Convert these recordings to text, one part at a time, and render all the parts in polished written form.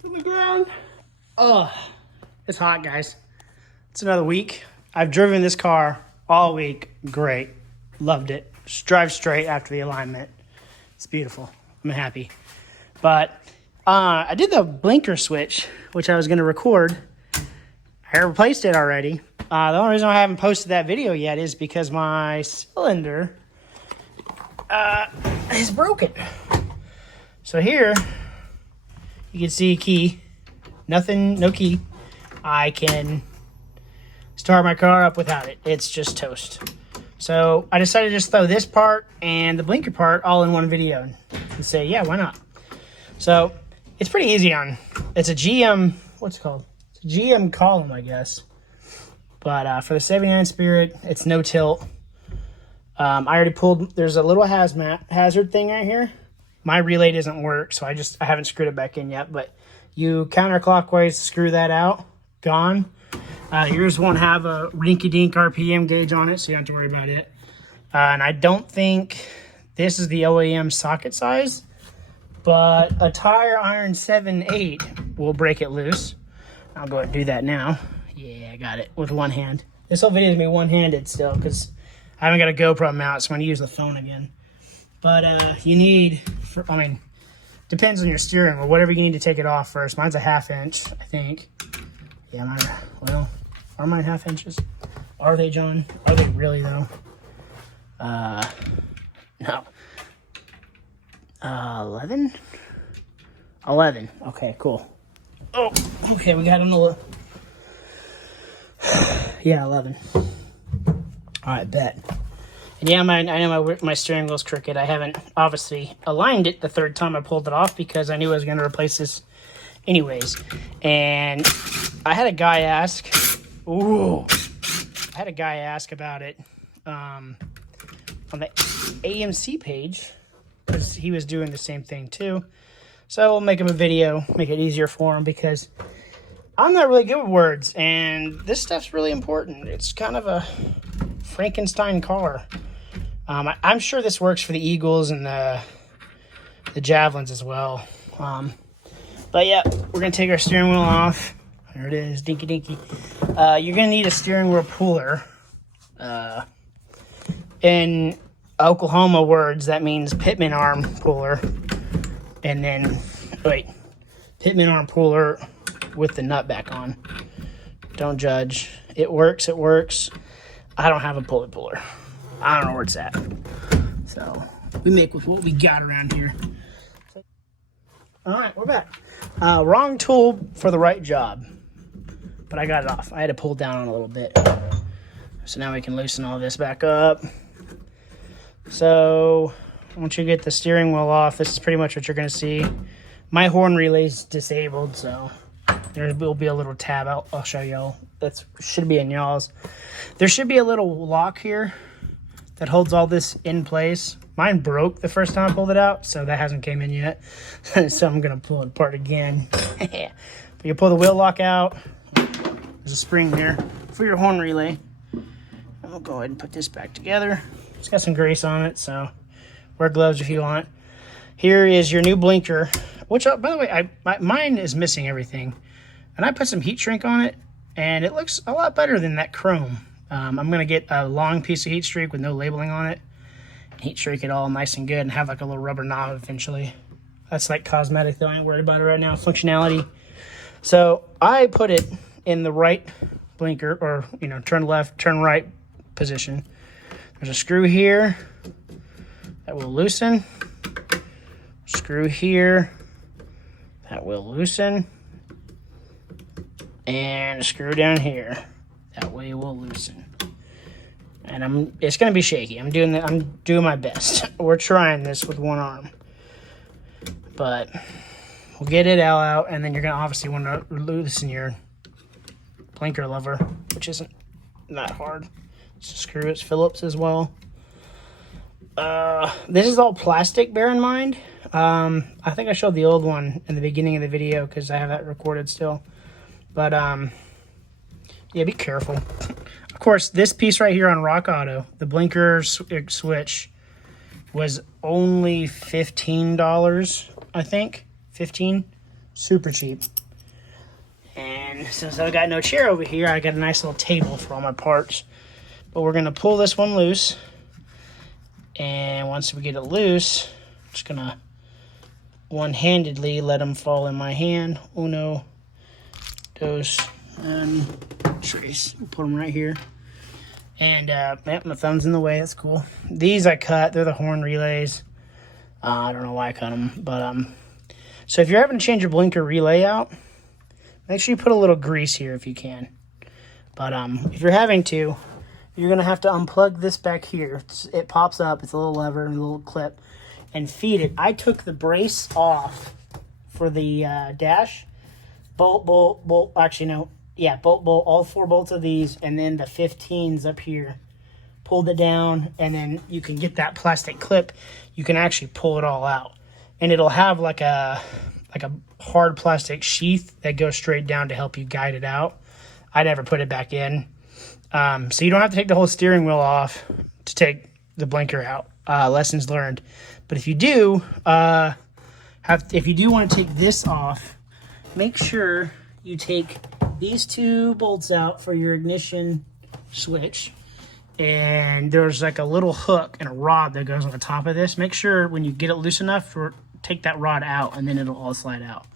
to the ground. Oh, it's hot, guys. It's another week. I've driven this car all week. Great. Loved it. Just drive straight after the alignment. It's beautiful. I'm happy. But I did the blinker switch, which I was going to record. I replaced it already. The only reason I haven't posted that video yet is because my cylinder is broken. So here, you can see key. Nothing, no key. I can start my car up without it. It's just toast. So I decided to just throw this part and the blinker part all in one video and say, yeah, why not? So it's pretty easy on, it's a GM, what's it called? It's a GM column, I guess. But for the 79 Spirit, it's no tilt. I already pulled, there's a little hazard thing right here. My relay doesn't work, so I haven't screwed it back in yet, but you counterclockwise screw that out, gone. Yours won't have a rinky-dink RPM gauge on it, so you don't have to worry about it. And I don't think this is the OEM socket size, but a tire iron 7/8 will break it loose. I'll go ahead and do that now. Yeah, I got it with one hand. This whole video is going to be one-handed still, because I haven't got a GoPro mount, so I'm going to use the phone again. But you need, depends on your steering wheel, whatever you need to take it off first. Mine's a 1/2 inch, I think. Yeah, are mine 1/2 inches? Are they, John? Are they really, though? No. 11? 11. Okay, cool. Oh, okay, we got another. Yeah, 11. All right, bet. And yeah, I know my steering wheel's crooked. I haven't obviously aligned it the third time I pulled it off because I knew I was going to replace this anyways. And I had a guy ask, about it on the AMC page because he was doing the same thing too. So we'll make him a video, make it easier for him because I'm not really good with words and this stuff's really important. It's kind of a Frankenstein car. I'm sure this works for the Eagles and the Javelins as well. But yeah, we're going to take our steering wheel off. There it is, dinky dinky. You're going to need a steering wheel puller. In Oklahoma words, that means pitman arm puller. And then, pitman arm puller with the nut back on. Don't judge. It works, it works. I don't have a puller. I don't know where it's at. So, we make with what we got around here. All right, we're back. Wrong tool for the right job. But I got it off. I had to pull down on a little bit. So now we can loosen all this back up. So once you get the steering wheel off, this is pretty much what you're going to see. My horn relay's disabled, so there will be a little tab. I'll show y'all. That should be in y'all's. There should be a little lock here that holds all this in place. Mine broke the first time I pulled it out, so that hasn't came in yet. So I'm going to pull it apart again. But you pull the wheel lock out. There's a spring here for your horn relay. And we'll go ahead and put this back together. It's got some grease on it, so wear gloves if you want. Here is your new blinker, which, by the way, mine is missing everything. And I put some heat shrink on it, and it looks a lot better than that chrome. I'm going to get a long piece of heat shrink with no labeling on it. Heat shrink it all nice and good and have like a little rubber knob eventually. That's like cosmetic though. I ain't worried about it right now. Functionality. So I put it in the right blinker or, turn left, turn right position. There's a screw here that will loosen. Screw here that will loosen. And a screw down here. That way it will loosen. And it's going to be shaky. I'm doing my best. We're trying this with one arm. But we'll get it all out, and then you're going to obviously want to loosen your blinker lever, which isn't that hard. Screw it's Phillips as well. This is all plastic, bear in mind. I think I showed the old one in the beginning of the video because I have that recorded still. But yeah, be careful. Of course, this piece right here on Rock Auto, the blinker switch, was only $15, I think. 15. super cheap. And since I've got no chair over here, I got a nice little table for all my parts. But we're gonna pull this one loose. And once we get it loose, I'm just gonna one-handedly let them fall in my hand. Uno, dos, and tres. Put them right here. And yep, my thumb's in the way. That's cool. These I cut. They're the horn relays. I don't know why I cut them, but so if you're having to change your blinker relay out, make sure you put a little grease here if you can. But if you're having to, you're gonna have to unplug this back here. It pops up. It's a little lever and a little clip, and feed it. I took the brace off for the dash. Bolt. Actually, no. Yeah, bolt. All 4 bolts of these, and then the 15s up here. Pulled it down, and then you can get that plastic clip. You can actually pull it all out, and it'll have like a hard plastic sheath that goes straight down to help you guide it out. I never put it back in, so you don't have to take the whole steering wheel off to take the blinker out. Lessons learned. But if you do want to take this off, make sure you take these 2 bolts out for your ignition switch. And there's like a little hook and a rod that goes on the top of this. Make sure when you get it loose enough, take that rod out, and then it'll all slide out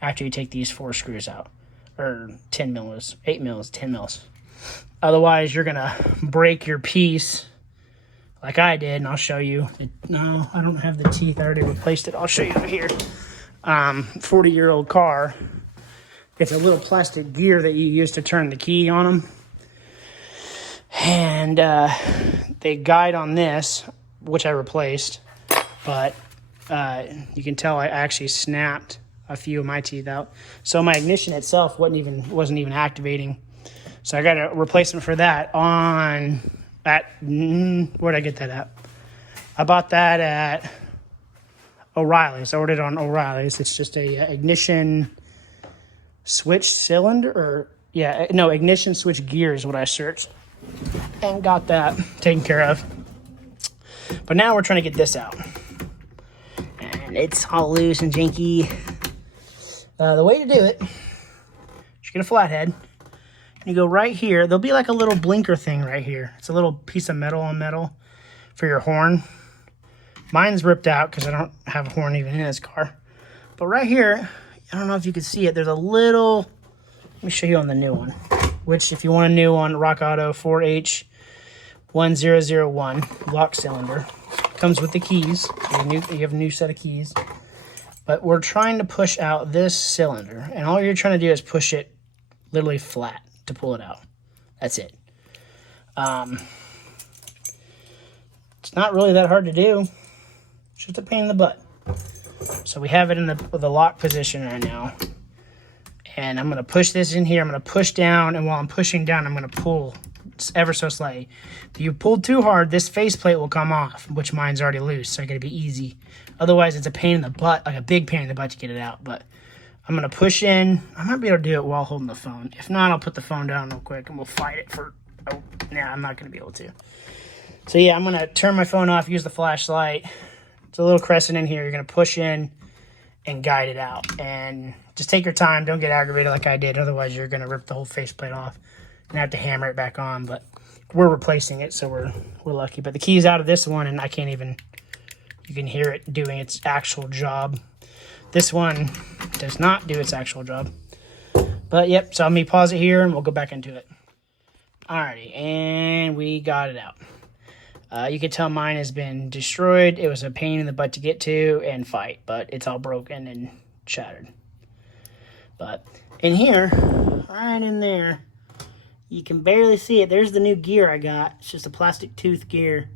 after you take these 4 screws out, or 10 mils, 8 mils, 10 mils. Otherwise, you're gonna break your piece like I did, and I'll show you. No, I don't have the teeth. I already replaced it. I'll show you here. 40-year-old car. It's a little plastic gear that you use to turn the key on them. And they guide on this, which I replaced, but you can tell I actually snapped a few of my teeth out. So my ignition itself wasn't even activating. So I got a replacement for that where'd I get that at? I bought that at O'Reilly's. I ordered it on O'Reilly's. It's just a ignition switch cylinder, ignition switch gear is what I searched. And got that taken care of. But now we're trying to get this out. And it's all loose and janky. The way to do it, you get a flathead. You go right here. There'll be like a little blinker thing right here. It's a little piece of metal on metal for your horn. Mine's ripped out because I don't have a horn even in this car. But right here, I don't know if you can see it. There's a little, let me show you on the new one. Which, if you want a new one, Rock Auto 4H1001 lock cylinder. Comes with the keys. You have a new set of keys. But we're trying to push out this cylinder. And all you're trying to do is push it literally flat to pull it out. That's it. It's not really that hard to do. It's just a pain in the butt. So we have it in the lock position right now. And I'm going to push this in here. I'm going to push down, and while I'm pushing down, I'm going to pull ever so slightly. If you pull too hard, this faceplate will come off, which mine's already loose, so I got to be easy. Otherwise, it's a pain in the butt, like a big pain in the butt to get it out. But I'm going to push in. I might be able to do it while holding the phone. If not, I'll put the phone down real quick, and we'll fight it for... Oh, nah, I'm not going to be able to. So yeah, I'm going to turn my phone off, use the flashlight. It's a little crescent in here. You're going to push in and guide it out. And just take your time. Don't get aggravated like I did. Otherwise, you're going to rip the whole faceplate off and have to hammer it back on. But we're replacing it, so we're lucky. But the key's out of this one, and I can't even... You can hear it doing its actual job. This one does not do its actual job. But, yep, so let me pause it here, and we'll go back into it. Alrighty, and we got it out. You can tell mine has been destroyed. It was a pain in the butt to get to and fight, but it's all broken and shattered. But in here, right in there, you can barely see it. There's the new gear I got. It's just a plastic tooth gear,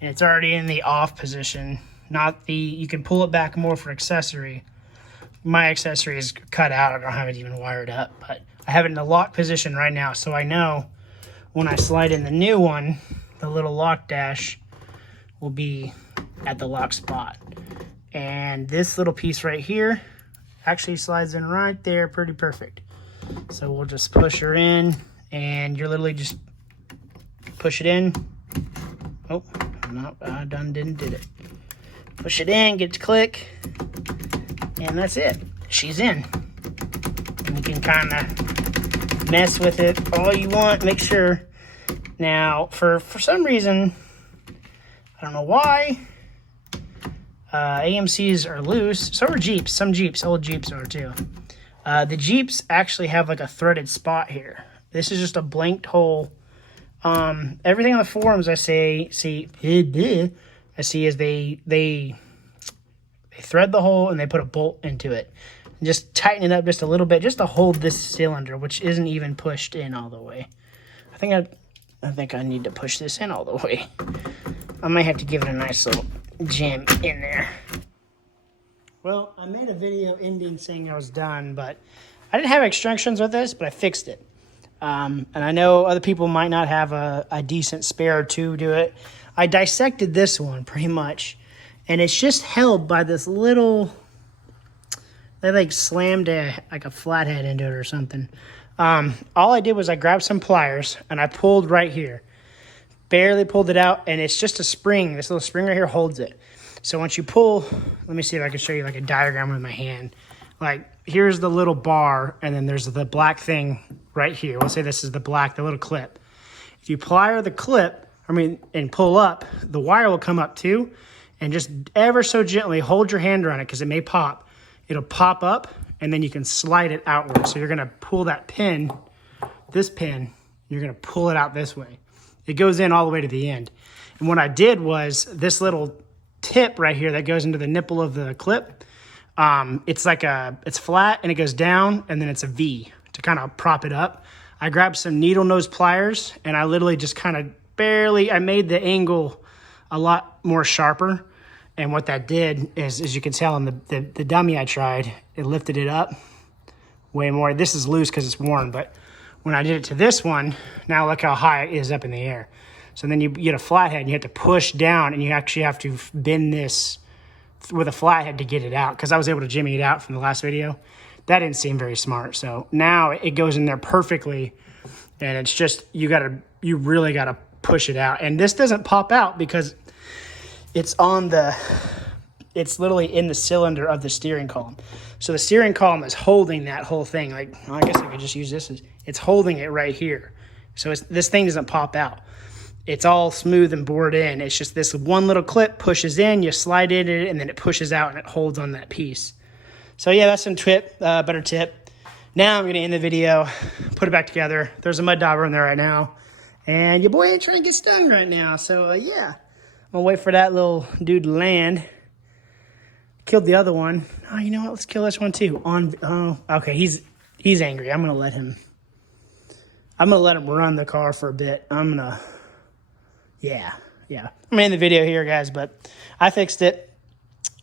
and it's already in the off position. Not the, you can pull it back more for accessory. My accessory is cut out. I don't have it even wired up, but I have it in the lock position right now, so I know when I slide in the new one, the little lock dash will be at the lock spot. And this little piece right here actually slides in right there pretty perfect. So we'll just push her in, and you're literally just push it in. Oh, no, I did it. Push it in, get it to click, and that's it. she's in. And you can kind of mess with it all you want. Make sure. Now, for some reason, I don't know why, AMCs are loose. So are Jeeps. Some Jeeps, old Jeeps are too. The Jeeps actually have like a threaded spot here. This is just a blanked hole. Everything on the forums I see is they thread the hole and they put a bolt into it. And just tighten it up just a little bit just to hold this cylinder, which isn't even pushed in all the way. I think I need to push this in all the way. I might have to give it a nice little jam in there. Well, I made a video ending saying I was done, but I didn't have instructions with this, but I fixed it. And I know other people might not have a decent spare to do it. I dissected this one pretty much, and it's just held by this little, they like slammed like a flathead into it or something. All I did was I grabbed some pliers and I pulled right here. Barely pulled it out, and it's just a spring. This little spring right here holds it. So once you pull, let me see if I can show you like a diagram with my hand. Like here's the little bar, and then there's the black thing right here. We'll say this is the black, the little clip. If you plier the clip, and pull up, the wire will come up too, and just ever so gently hold your hand around it because it may pop. It'll pop up, and then you can slide it outward. So you're gonna pull that pin, this pin, you're gonna pull it out this way. It goes in all the way to the end. And what I did was this little tip right here that goes into the nipple of the clip, it's flat and it goes down, and then it's a V to kind of prop it up. I grabbed some needle nose pliers and I literally just kind of I made the angle a lot more sharper. And what that did is, as you can tell in the dummy I tried, it lifted it up way more. This is loose because it's worn, but when I did it to this one, now look how high it is up in the air. So then you get a flathead and you have to push down, and you actually have to bend this with a flathead to get it out, because I was able to jimmy it out from the last video. That didn't seem very smart. So now it goes in there perfectly, and it's just, you really gotta push it out. And this doesn't pop out because it's literally in the cylinder of the steering column. So the steering column is holding that whole thing. Like, well, I guess I could just use this it's holding it right here. So this thing doesn't pop out. It's all smooth and bored in. It's just this one little clip pushes in, you slide it in, and then it pushes out and it holds on that piece. So yeah, that's some better tip. Now I'm gonna end the video, put it back together. There's a mud dauber in there right now. And your boy ain't trying to get stung right now. So yeah, I'm gonna wait for that little dude to land. Killed the other one. Oh, you know what? Let's kill this one too. Okay, he's angry. I'm gonna let him run the car for a bit. Yeah. I'm gonna end the video here, guys, but I fixed it.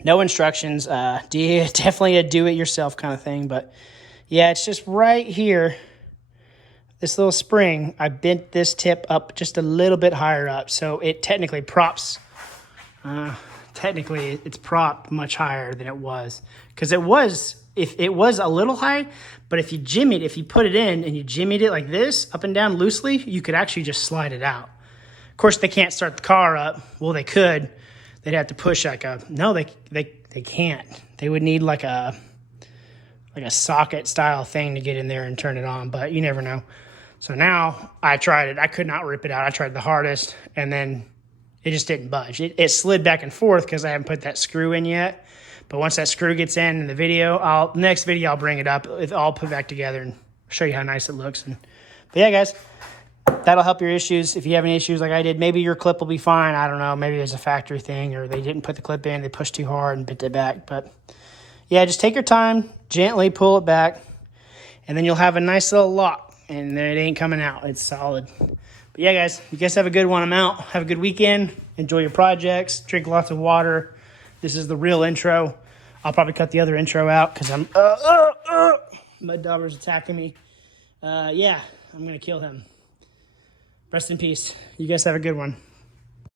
No instructions. Definitely a do-it-yourself kind of thing, but yeah, it's just right here. This little spring, I bent this tip up just a little bit higher up, so it technically props. Technically, it's propped much higher than it was, because it was a little high, but if you put it in and you jimmied it like this, up and down loosely, you could actually just slide it out. Of course, they can't start the car up. Well, they could. They'd have to push they can't. They would need like a socket style thing to get in there and turn it on, but you never know. So now I tried it. I could not rip it out. I tried the hardest, and then it just didn't budge. It slid back and forth because I haven't put that screw in yet. But once that screw gets in the video, next video I'll bring it up. It's all put back together and show you how nice it looks. But yeah, guys, that'll help your issues. If you have any issues like I did, maybe your clip will be fine. I don't know. Maybe there's a factory thing, or they didn't put the clip in. They pushed too hard and bent it back. But yeah, just take your time, gently pull it back, and then you'll have a nice little lock. And it ain't coming out. It's solid. But yeah, guys, you guys have a good one. I'm out. Have a good weekend. Enjoy your projects. Drink lots of water. This is the real intro. I'll probably cut the other intro out because mud dauber's attacking me. Yeah, I'm going to kill him. Rest in peace. You guys have a good one.